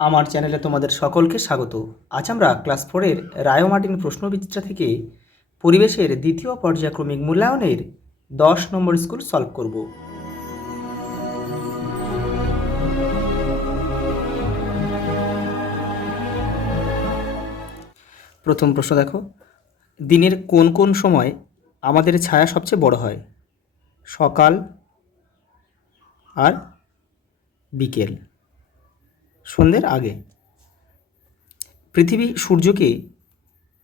আমার চ্যানেলে তোমাদের সকলকে স্বাগত। আজ আমরা ক্লাস 4-এর রায় মার্টিন প্রশ্নবিচিত্রা থেকে পরিবেশের দ্বিতীয় পর্যায়ক্রমিক মূল্যায়নের 10 নম্বর স্কুল সলভ করব। প্রথম প্রশ্ন দেখো, দিনের কোন কোন সময় আমাদের ছায়া সবচেয়ে বড় হয়? সকাল আর বিকেল, সন্ধ্যের আগে। পৃথিবী সূর্যকে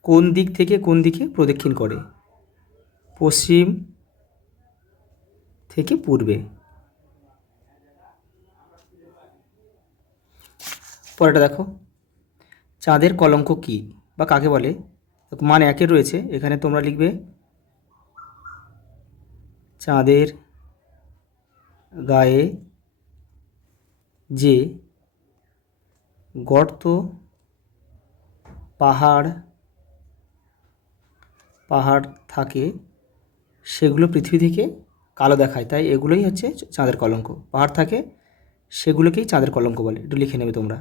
কোন দিক থেকে কোন দিকে প্রদক্ষিণ করে? পশ্চিম থেকে পূর্বে। পরেরটা দেখো, চাঁদের কলঙ্ক কি বা কাকে বলে? মান 1 রয়েছে, এখানে তোমরা লিখবে চাঁদের গায়ে যে গর্ত, পাহাড় থাকে সেগুলো পৃথিবী থেকে কালো দেখায়, তাই এগুলোই হচ্ছে চাঁদের কলঙ্ক। পাহাড় থাকে সেগুলোকেই চাঁদের কলঙ্ক বলে, একটু লিখে নেবে তোমরা।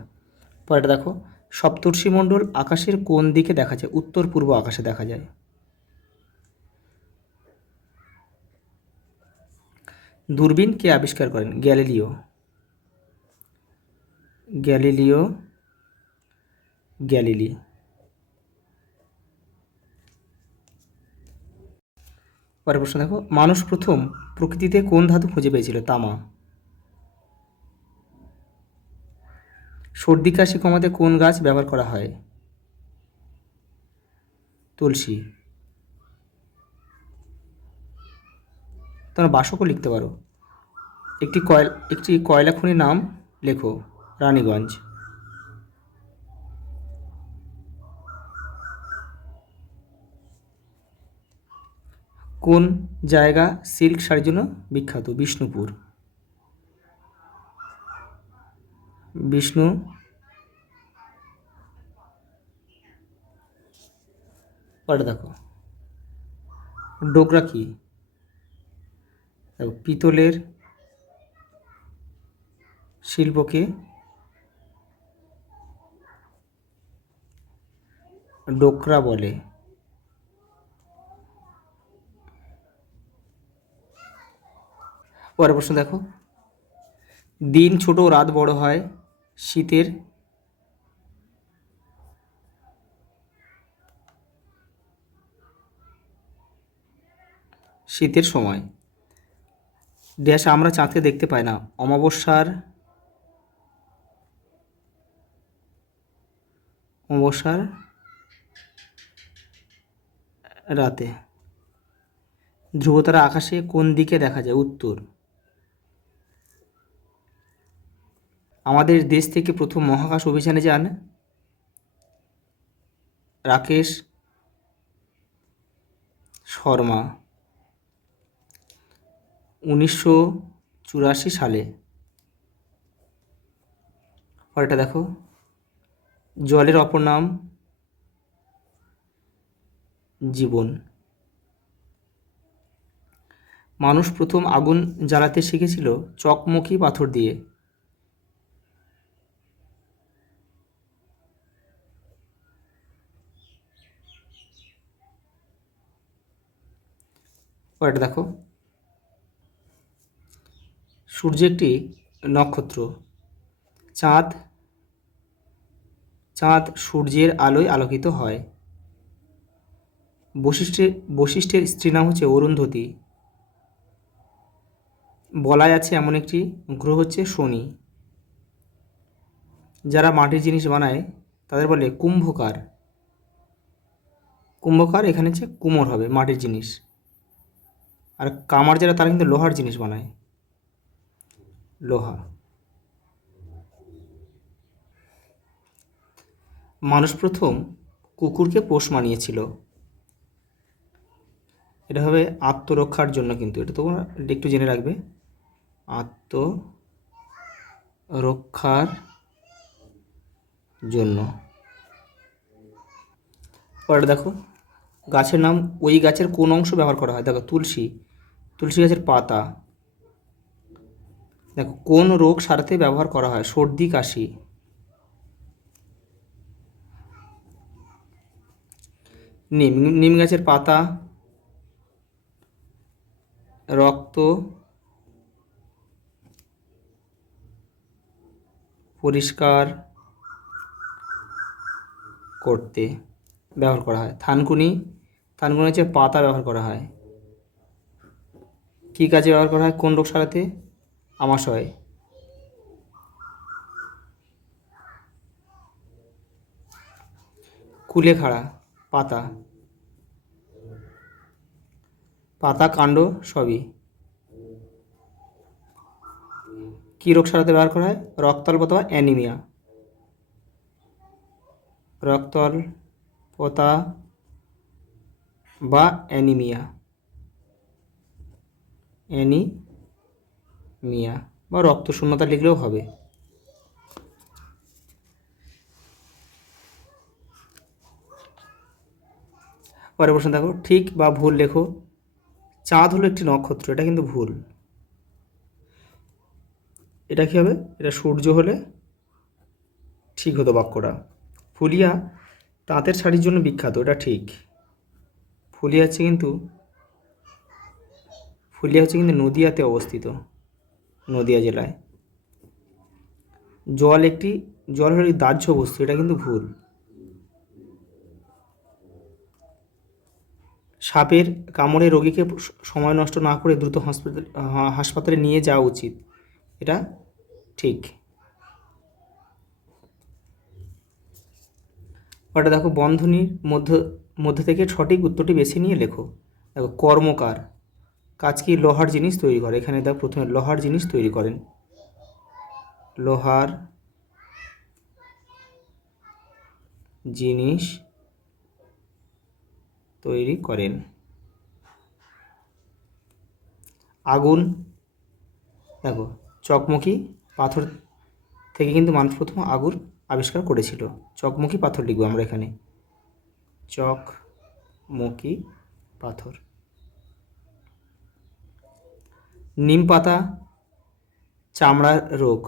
পরেরটা দেখো, সপ্তর্ষিমণ্ডল আকাশের কোন দিকে দেখা যায়? উত্তর পূর্ব আকাশে দেখা যায়। দূরবীন কে আবিষ্কার করেন? Galileo Galilei. পরের প্রশ্ন দেখো, মানুষ প্রথম প্রকৃতিতে কোন ধাতু খুঁজে পেয়েছিল? তামা। সর্দি কাশি কমাতে কোন গাছ ব্যবহার করা হয়? তুলসী। তোমরা বাসকও লিখতে পারো। একটি কয়লা খনির নাম লেখো। রানীগঞ্জ। কোন জায়গা সিল্ক শাড়ির জন্য বিখ্যাত? বিষ্ণুপুর। পরে দেখো, ডোকরা কি? দেখো, পিতলের শিল্পকে ডোকরা বলে। পরের প্রশ্ন দেখো, দিন ছোট রাত বড় হয় শীতের সময়। ড্যাশ আমরা চাঁদকে দেখতে পাই না? অমাবস্যার রাতে। ধ্রুবতারা আকাশে কোন দিকে দেখা যায়? উত্তর। আমাদের দেশ থেকে প্রথম মহাকাশ অভিযানে যান রাকেশ শর্মা 1984 সালে। পরেরটা দেখো, জলের অপর নাম জীবন। মানুষ প্রথম আগুন জ্বালাতে শিখেছিল চকমকি পাথর দিয়ে। পরেরটা দেখো, সূর্য একটি নক্ষত্র। চাঁদ সূর্যের আলোয় আলোকিত হয়। বশিষ্ঠের স্ত্রী নাম হচ্ছে অরুন্ধতী। বলাই আছে এমন একটি গ্রহ হচ্ছে শনি। যারা মাটির জিনিস বানায় তাদের বলে কুম্ভকার। এখানে হচ্ছে কুমোর হবে, মাটির জিনিস। আর কামার যারা, তারা কিন্তু লোহার জিনিস বানায়, লোহা। মানুষ প্রথম কুকুরকে পোষ মানিয়েছিল। এটা হবে আত্মরক্ষার জন্য, কিন্তু এটা তোমরা একটু জেনে রাখবে, আত্মরক্ষার জন্য। পরে দেখো, গাছের নাম ওই গাছের কোন অংশ ব্যবহার করা হয়? দেখো, তুলসী গাছের পাতা। দেখো, কোন রোগ সারাতে ব্যবহার করা হয়? সর্দি কাশি। নিম, নিম গাছের পাতা, রক্ত পরিষ্কার করতে ব্যবহার করা হয়। থানকুনি, থানকুনি হচ্ছে পাতা ব্যবহার করা হয়। কী কাজে ব্যবহার করা হয়? কোন রোগ সারাতে? আমাশয়। কুলেখাড়া পাতা, পাতা কাণ্ড সবই। কী রোগ সারাতে ব্যবহার করা হয়? রক্তাল্পতা বা অ্যানিমিয়া। রক্তাল্পতা বা অ্যানিমিয়া, অ্যানিমিয়া বা রক্তশূন্যতা লিখলেও হবে। পরের প্রশ্ন দেখো, ঠিক বা ভুল লেখো। চাঁদ হলো একটি নক্ষত্র, এটা কিন্তু ভুল। এটা কী হবে? এটা সূর্য হলে ঠিক হতো বাক্যটা। ফুলিয়া তাঁতের শাড়ির জন্য বিখ্যাত, এটা ঠিক। ফুলিয়া হচ্ছে কিন্তু নদিয়াতে অবস্থিত, নদিয়া জেলায়। জল হলো দাহ্য বস্তু, এটা কিন্তু ভুল। সাপের কামড়ে রোগীকে সময় নষ্ট না করে দ্রুত হাসপাতালে নিয়ে যাওয়া উচিত, এটা ঠিক। ওটা দেখো, বন্ধনীর মধ্যে থেকে সঠিক উত্তরটি বেছে নিয়ে লেখো। দেখো, কর্মকার কাজ কি? লোহার জিনিস তৈরি করে। এখানে দেখো প্রথমে লোহার জিনিস তৈরি করেন, লোহার জিনিস তৈরি করেন। আগুন, দেখো চকমকি পাথর থেকে কিন্তু মানুষ প্রথম আগুন আবিষ্কার করেছিল। চকমকি পাথর লিখবো আমরা এখানে, চকমকি পাথর। নিম পাতা চামড়ার রোগ,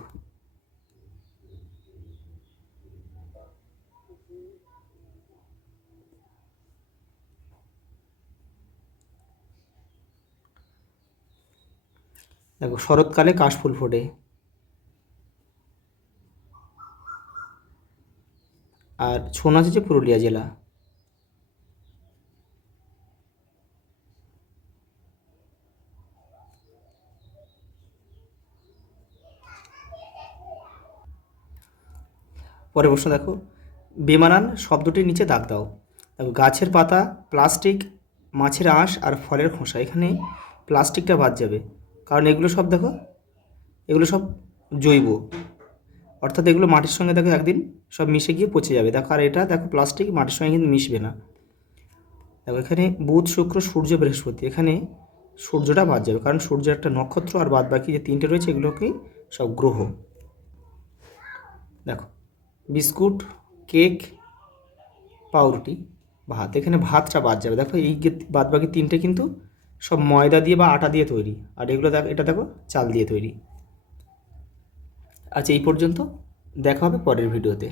দেখো শরৎকালে কাশফুল ফোটে। আর ছৌ নাচ হচ্ছে পুরুলিয়া জেলা। পরের প্রশ্ন দেখো, বেমানান শব্দটির নিচে দাগ দাও। দেখো, গাছের পাতা, প্লাস্টিক, মাছের আঁশ আর ফলের খোসা। এখানে প্লাস্টিকটা বাদ যাবে, কারণ এগুলো সব দেখো, এগুলো সব জৈব, অর্থাৎ এগুলো মাটির সঙ্গে দেখো একদিন সব মিশে গিয়ে পচে যাবে। দেখো, আর এটা দেখো প্লাস্টিক মাটির সঙ্গে কিন্তু মিশবে না। দেখো এখানে বুধ, শুক্র, সূর্য, বৃহস্পতি, এখানে সূর্যটা বাদ যাবে, কারণ সূর্য একটা নক্ষত্র, আর বাদ বাকি যে তিনটে রয়েছে এগুলোকেই সব গ্রহ। দেখো, বিস্কুট, কেক, পাউরুটি, ভাত, এখানে ভাতটা বাদ যাবে। দেখো এই বাদ বাকি তিনটে কিন্তু সব ময়দা দিয়ে বা আটা দিয়ে তৈরি, আর এগুলো দেখো, এটা দেখো চাল দিয়ে তৈরি। আচ্ছা, এই পর্যন্ত, দেখা হবে পরের ভিডিওতে।